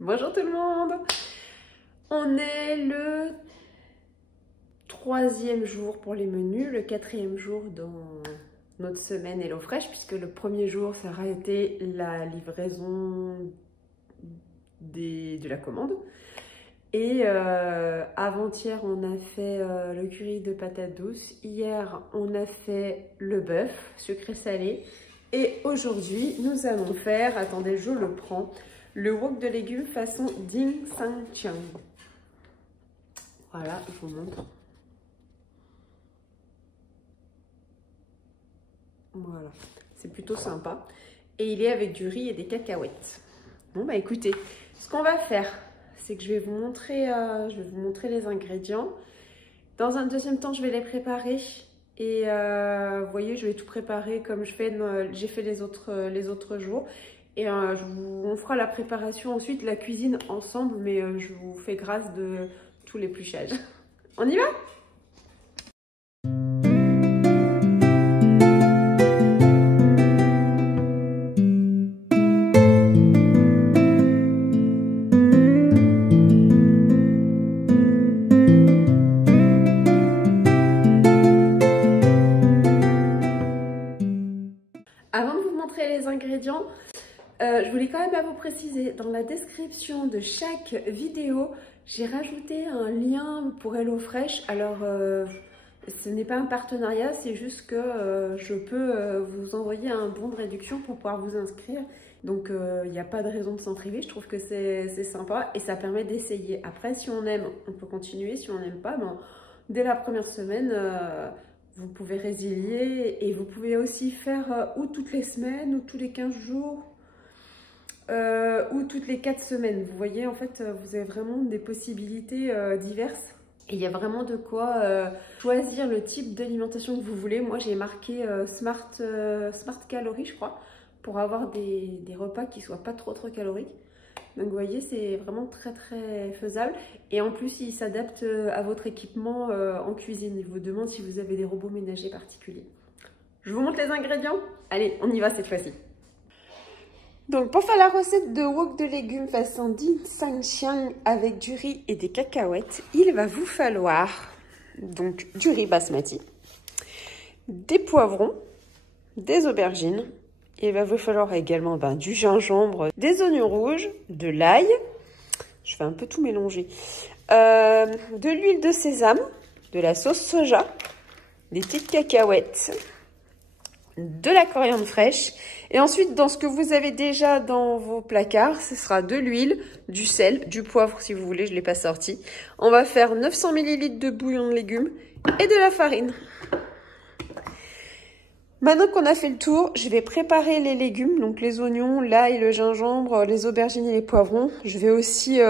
Bonjour tout le monde. On est le 3e jour pour les menus, le 4e jour dans notre semaine HelloFresh, puisque le premier jour ça aura été la livraison de la commande. Et avant-hier on a fait le curry de patates douces, hier on a fait le bœuf sucré salé et aujourd'hui nous allons faire, attendez je le prends, le wok de légumes façon Ding Sang Chiang. Voilà, je vous montre. Voilà, c'est plutôt sympa. Et il est avec du riz et des cacahuètes. Bon bah écoutez, ce qu'on va faire, c'est que je vais vous montrer les ingrédients. Dans un deuxième temps, je vais les préparer. Et vous voyez, je vais tout préparer comme j'ai fait les autres jours. Et on fera la préparation ensuite, la cuisine ensemble, mais je vous fais grâce de tout l'épluchage. On y va ? Avant de vous montrer les ingrédients, je voulais quand même vous préciser, dans la description de chaque vidéo, j'ai rajouté un lien pour HelloFresh. Alors, ce n'est pas un partenariat, c'est juste que je peux vous envoyer un bon de réduction pour pouvoir vous inscrire. Donc, il n'y a pas de raison de s'en priver. Je trouve que c'est sympa et ça permet d'essayer. Après, si on aime, on peut continuer. Si on n'aime pas, ben, dès la première semaine... vous pouvez résilier et vous pouvez aussi faire ou toutes les semaines ou tous les 15 jours ou toutes les 4 semaines. Vous voyez, en fait, vous avez vraiment des possibilités diverses. Et il y a vraiment de quoi choisir le type d'alimentation que vous voulez. Moi, j'ai marqué Smart Calories, je crois, pour avoir des repas qui ne soient pas trop caloriques. Donc vous voyez, c'est vraiment très faisable. Et en plus, il s'adapte à votre équipement en cuisine. Il vous demande si vous avez des robots ménagers particuliers. Je vous montre les ingrédients. Allez, on y va cette fois-ci. Donc pour faire la recette de wok de légumes façon Ding Sang Chiang avec du riz et des cacahuètes, il va vous falloir donc du riz basmati, des poivrons, des aubergines. Il va vous falloir également du gingembre, des oignons rouges, de l'ail, je vais un peu tout mélanger, de l'huile de sésame, de la sauce soja, des petites cacahuètes, de la coriandre fraîche. Et ensuite, dans ce que vous avez déjà dans vos placards, ce sera de l'huile, du sel, du poivre si vous voulez, je ne l'ai pas sorti. On va faire 900 ml de bouillon de légumes et de la farine. Maintenant qu'on a fait le tour, je vais préparer les légumes, donc les oignons, l'ail, le gingembre, les aubergines et les poivrons. Je vais aussi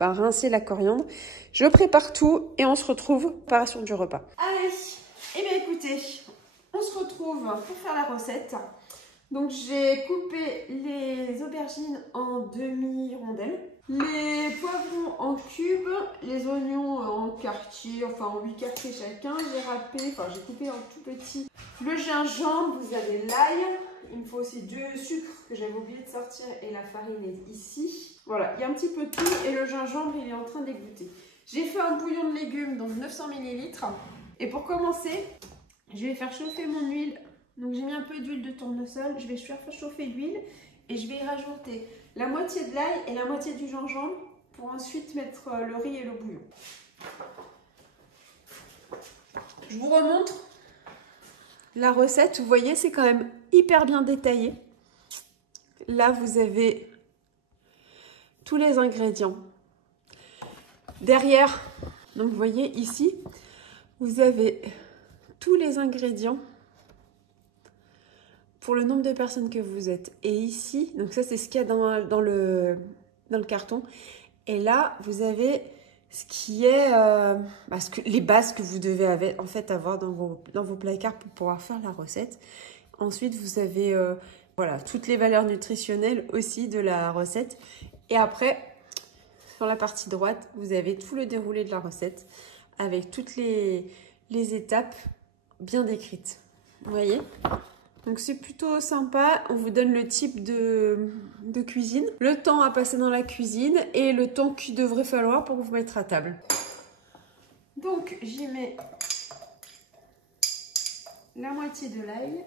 rincer la coriandre. Je prépare tout et on se retrouve pour la préparation du repas. Allez, eh bien écoutez, on se retrouve pour faire la recette. Donc j'ai coupé les aubergines en demi-rondelles, les poivrons en cubes, les oignons en quartiers, enfin en 8 quartiers chacun. J'ai coupé en tout petit le gingembre, vous avez l'ail, il me faut aussi du sucre que j'avais oublié de sortir et la farine est ici. Voilà, il y a un petit peu de tout et le gingembre il est en train d'égoutter. J'ai fait un bouillon de légumes, donc 900 ml. Et pour commencer, je vais faire chauffer mon huile. Donc j'ai mis un peu d'huile de tournesol, je vais faire chauffer l'huile et je vais y rajouter la moitié de l'ail et la moitié du gingembre pour ensuite mettre le riz et le bouillon. Je vous remontre la recette, vous voyez c'est quand même hyper bien détaillé. Là vous avez tous les ingrédients. Derrière, donc vous voyez ici, vous avez tous les ingrédients pour le nombre de personnes que vous êtes. Et ici, donc ça c'est ce qu'il y a dans le carton. Et là, vous avez ce qui est les bases que vous devez avoir dans vos placards pour pouvoir faire la recette. Ensuite, vous avez voilà, toutes les valeurs nutritionnelles aussi de la recette. Et après, sur la partie droite, vous avez tout le déroulé de la recette avec toutes les étapes bien décrites. Vous voyez ? Donc c'est plutôt sympa, on vous donne le type de cuisine, le temps à passer dans la cuisine et le temps qu'il devrait falloir pour vous mettre à table. Donc j'y mets la moitié de l'ail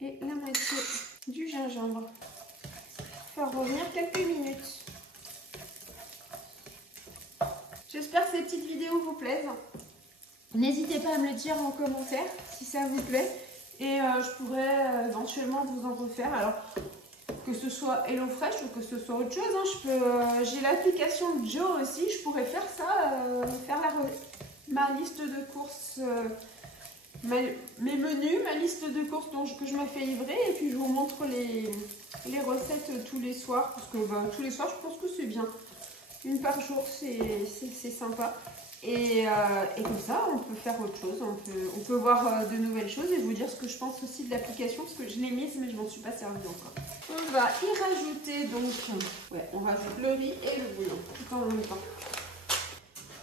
et la moitié du gingembre. Faire revenir quelques minutes. J'espère que ces petites vidéos vous plaisent. N'hésitez pas à me le dire en commentaire si ça vous plaît. Et je pourrais éventuellement vous en refaire. Alors, que ce soit HelloFresh ou que ce soit autre chose. Hein, j'ai l'application de Joe aussi. Je pourrais faire ça, faire ma liste de courses, mes menus, ma liste de courses que je me fais livrer. Et puis, je vous montre les recettes tous les soirs. Parce que tous les soirs, je pense que c'est bien. Une par jour, c'est sympa. Et comme ça, on peut faire autre chose, on peut voir de nouvelles choses et vous dire ce que je pense aussi de l'application, parce que je l'ai mise mais je m'en suis pas servie encore. On va y rajouter donc, on rajoute le riz et le bouillon, tout en même temps.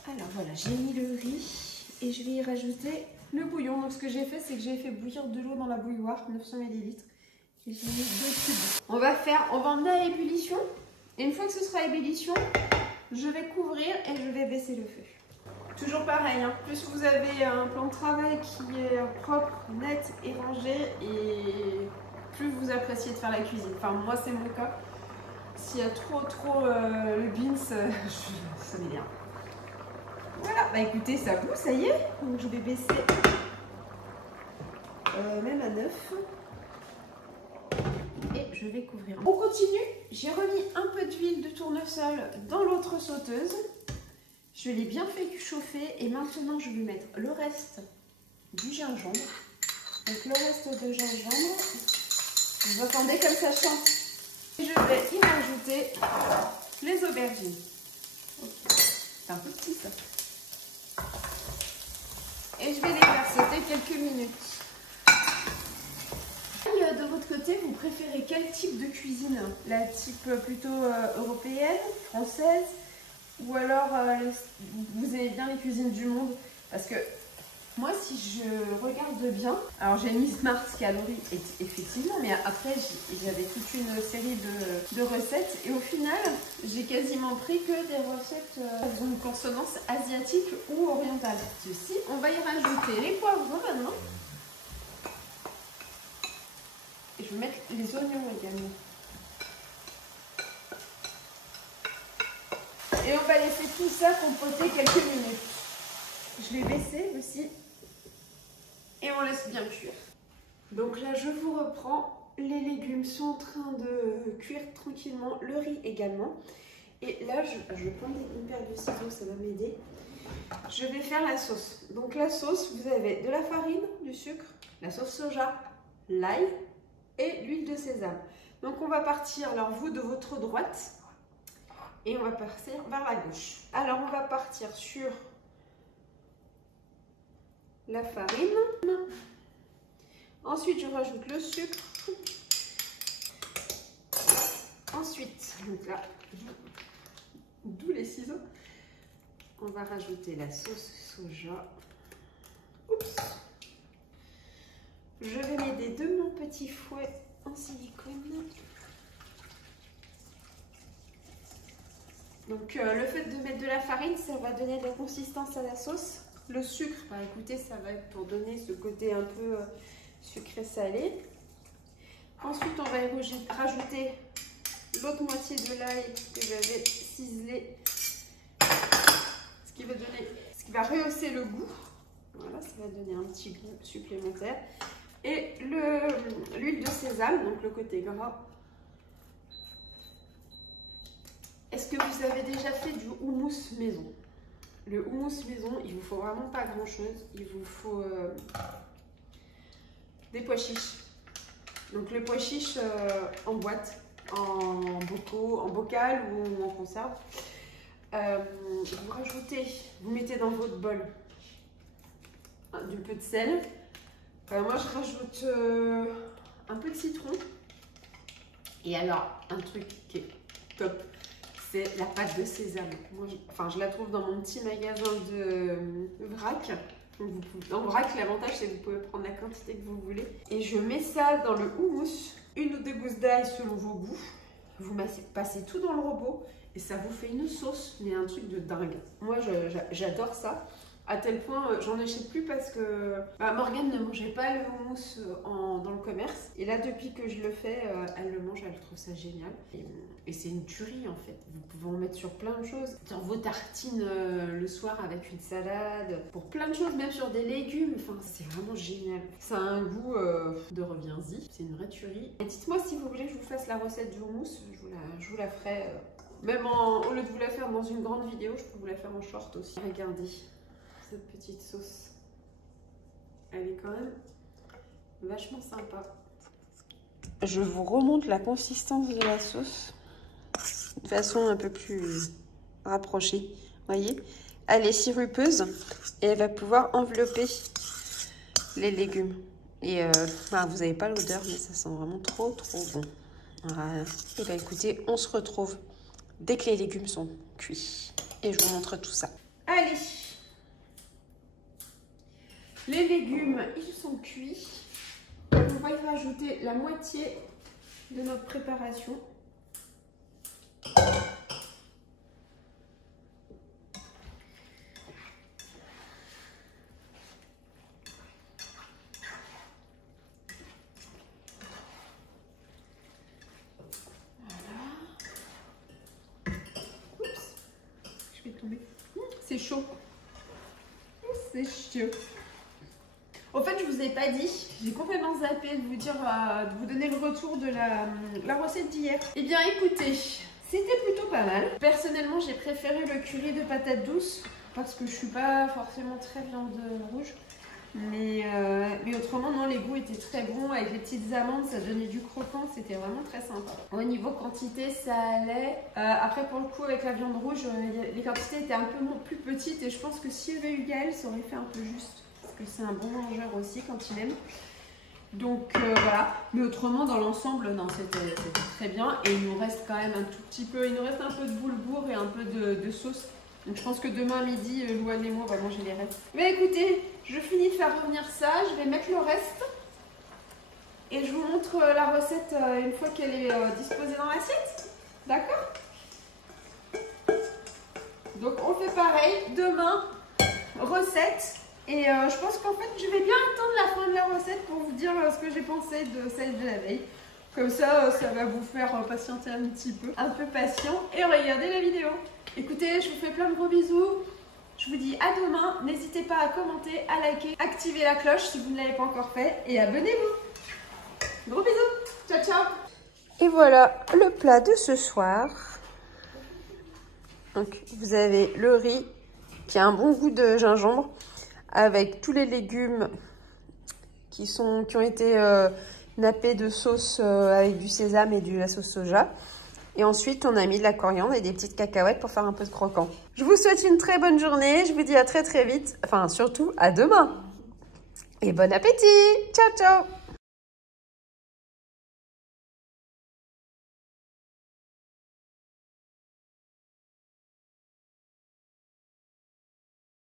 Alors voilà, j'ai mis le riz et je vais y rajouter le bouillon. Donc ce que j'ai fait, c'est que j'ai fait bouillir de l'eau dans la bouilloire, 900 ml, et j'ai mis 2 cubes. On va emmener à ébullition, et une fois que ce sera à ébullition, je vais couvrir et je vais baisser le feu. Toujours pareil, hein. Plus vous avez un plan de travail qui est propre, net et rangé, et plus vous appréciez de faire la cuisine. Enfin, moi, c'est mon cas. S'il y a trop le beans, ça m'énerve. Voilà, bah écoutez, ça bout, ça y est. Donc je vais baisser même à 9. Et je vais couvrir. On continue. J'ai remis un peu d'huile de tournesol dans l'autre sauteuse. Je l'ai bien fait chauffer et maintenant je vais mettre le reste du gingembre. Donc le reste de gingembre, vous entendez comme ça chante. Et je vais y rajouter les aubergines. Okay. C'est un peu petit ça. Et je vais les faire sauter quelques minutes. Et de votre côté, vous préférez quel type de cuisine? La type plutôt européenne, française? Ou alors, vous aimez bien les cuisines du monde? Parce que moi, si je regarde bien, alors j'ai mis Smart Calories, effectivement, mais après, j'avais toute une série de recettes. Et au final, j'ai quasiment pris que des recettes qui ont une consonance asiatique ou orientale. Ceci, on va y rajouter les poivrons maintenant. Et je vais mettre les oignons également. Et on va laisser tout ça compoter quelques minutes. Je vais baisser aussi. Et on laisse bien cuire. Donc là, je vous reprends. Les légumes sont en train de cuire tranquillement. Le riz également. Et là, je vais prendre une paire de ciseaux, ça va m'aider. Je vais faire la sauce. Donc la sauce, vous avez de la farine, du sucre, la sauce soja, l'ail et l'huile de sésame. Donc on va partir, alors vous de votre droite, et on va partir vers la gauche. Alors on va partir sur la farine. Ensuite je rajoute le sucre. Ensuite, donc là, d'où les ciseaux, on va rajouter la sauce soja. Oups. Je vais m'aider de mon petit fouet en silicone. Donc le fait de mettre de la farine, ça va donner de la consistance à la sauce. Le sucre, bah écoutez, ça va être pour donner ce côté un peu sucré-salé. Ensuite, on va rajouter l'autre moitié de l'ail que j'avais ciselé, ce qui va rehausser le goût. Voilà, ça va donner un petit goût supplémentaire. Et l'huile de sésame, donc le côté gras. Est-ce que vous avez déjà fait du houmous maison? Le houmous maison, il vous faut vraiment pas grand chose. Il vous faut des pois chiches. Donc le pois chiche en boîte, en bocal ou en conserve. Vous mettez dans votre bol du peu de sel. Moi je rajoute un peu de citron. Et alors, un truc qui est top, c'est la pâte de sésame. Moi, je la trouve dans mon petit magasin de vrac. En vrac, l'avantage c'est que vous pouvez prendre la quantité que vous voulez. Et je mets ça dans le houmous. 1 ou 2 gousses d'ail selon vos goûts. Vous passez tout dans le robot et ça vous fait une sauce, mais un truc de dingue. Moi, j'adore ça. À tel point, j'en achète plus parce que Morgane ne mangeait pas le houmous dans le commerce. Et là, depuis que je le fais, elle le mange, elle trouve ça génial. Et c'est une tuerie en fait. Vous pouvez en mettre sur plein de choses. Sur vos tartines le soir avec une salade. Pour plein de choses, même sur des légumes. Enfin, c'est vraiment génial. Ça a un goût de reviens-y. C'est une vraie tuerie. Et dites-moi si vous voulez que je vous fasse la recette du houmous. Je vous la ferai. Même au lieu de vous la faire dans une grande vidéo, je peux vous la faire en short aussi. Regardez. Cette petite sauce, elle est quand même vachement sympa. Je vous remonte la consistance de la sauce de façon un peu plus rapprochée. Voyez, elle est sirupeuse et elle va pouvoir envelopper les légumes. Et vous n'avez pas l'odeur, mais ça sent vraiment trop bon. Voilà. Et bien écoutez, on se retrouve dès que les légumes sont cuits et je vous montre tout ça. Allez! Les légumes, ils sont cuits. On va y rajouter la moitié de notre préparation. Voilà. Oups, je vais tomber. C'est chaud. C'est chaud. Au fait, je vous ai pas dit, j'ai complètement zappé de vous dire, de vous donner le retour de la recette d'hier. Eh bien, écoutez, c'était plutôt pas mal. Personnellement, j'ai préféré le curry de patates douces parce que je suis pas forcément très viande rouge. Mais autrement, non, les goûts étaient très bons. Avec les petites amandes, ça donnait du croquant. C'était vraiment très sympa. Au niveau quantité, ça allait. Après, pour le coup, avec la viande rouge, les quantités étaient un peu plus petites. Et je pense que s'il y avait eu Gaël, ça aurait fait un peu juste. Parce que c'est un bon mangeur aussi quand il aime. Donc voilà. Mais autrement, dans l'ensemble, non, c'était très bien. Et il nous reste quand même un tout petit peu. Il nous reste un peu de boulgour et un peu de sauce. Donc je pense que demain à midi, Louane et moi, on va manger les restes. Mais écoutez, je finis de faire revenir ça. Je vais mettre le reste. Et je vous montre la recette une fois qu'elle est disposée dans l'assiette. D'accord? Donc on fait pareil. Demain, recette. Et je pense qu'en fait, je vais bien attendre la fin de la recette pour vous dire ce que j'ai pensé de celle de la veille. Comme ça, ça va vous faire patienter un petit peu. Un peu patient. Et regardez la vidéo. Écoutez, je vous fais plein de gros bisous. Je vous dis à demain. N'hésitez pas à commenter, à liker, activer la cloche si vous ne l'avez pas encore fait. Et abonnez-vous. Gros bisous. Ciao, ciao. Et voilà le plat de ce soir. Donc, vous avez le riz qui a un bon goût de gingembre avec tous les légumes qui ont été nappés de sauce avec du sésame et de la sauce soja. Et ensuite, on a mis de la coriandre et des petites cacahuètes pour faire un peu de croquant. Je vous souhaite une très bonne journée. Je vous dis à très vite. Enfin, surtout à demain. Et bon appétit. Ciao, ciao.